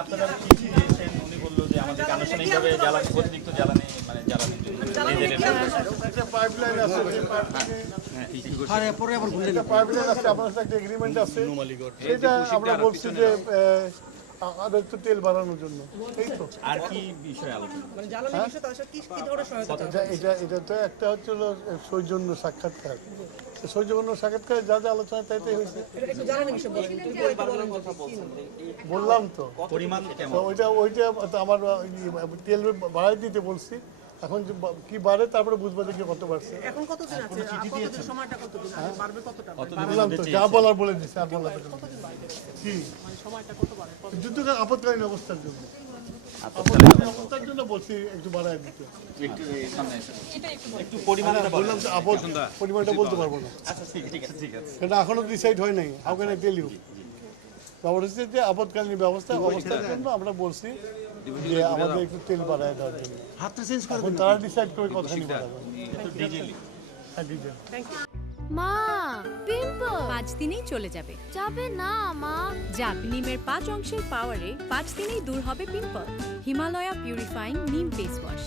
আপনারা চিঠি দিয়েছেন, উনি বললো যে আমাদের আনুষ্ঠানিকভাবে জ্বালানি অতিরিক্ত জ্বালানি মানে জ্বালানির জন্য একটা পাইপলাইন আছে, একটা পাইপলাইন আছে, আপনার সাথে একটা এগ্রিমেন্ট আছে, সেটা আমরা বলছি যে আমাদের তো তেল বাড়ানোর জন্য, এই তো। আর কি বিষয়ে আলোচনা? এটা তো একটা হচ্ছে হলো সৌজন্য সাক্ষাৎকার, সৌজন্য সাক্ষাৎকারে যা যা আলোচনা তাইতেই হয়েছে, বললাম তো। পরিমাণ কেমন? তো ওইটা তো আমার তেল বাড়াই দিতে বলছি, এখন যে কি বাড়ে তারপরে বুঝবো যে কত বাড়ছে। বললাম তো যা বলার বলে দিচ্ছে, আর বলার কি যুদ্ধকাল আপৎকালীন অবস্থার জন্য, আপৎকালীন অবস্থার জন্য বলছি একটু বাড়াই দিতে। একটু পরিমাণটা বললাম তো পরিমাণটা বলতে পারবো না, আচ্ছা ঠিক আছে সেটা এখনো ডিসাইড হয় নাই। How can I tell you? খবর হচ্ছে যে আপৎকালীন অবস্থার জন্য আমরা বলছি যে আমাদের একটু তেল বাড়ায় দেওয়ার জন্য। এখন তারা ডিসাইড করে কতখানি বাড়াবে। হ্যাঁ, ডিজেল। মা পিম্পল 5 দিনেই চলে যাবে। যাবে না মা। যাবে। নিমের 5 অংশের পাওয়ারে 5 দিনেই দূর হবে পিম্পল। হিমালয়া পিউরিফাইং নিম ফেস ওয়াশ।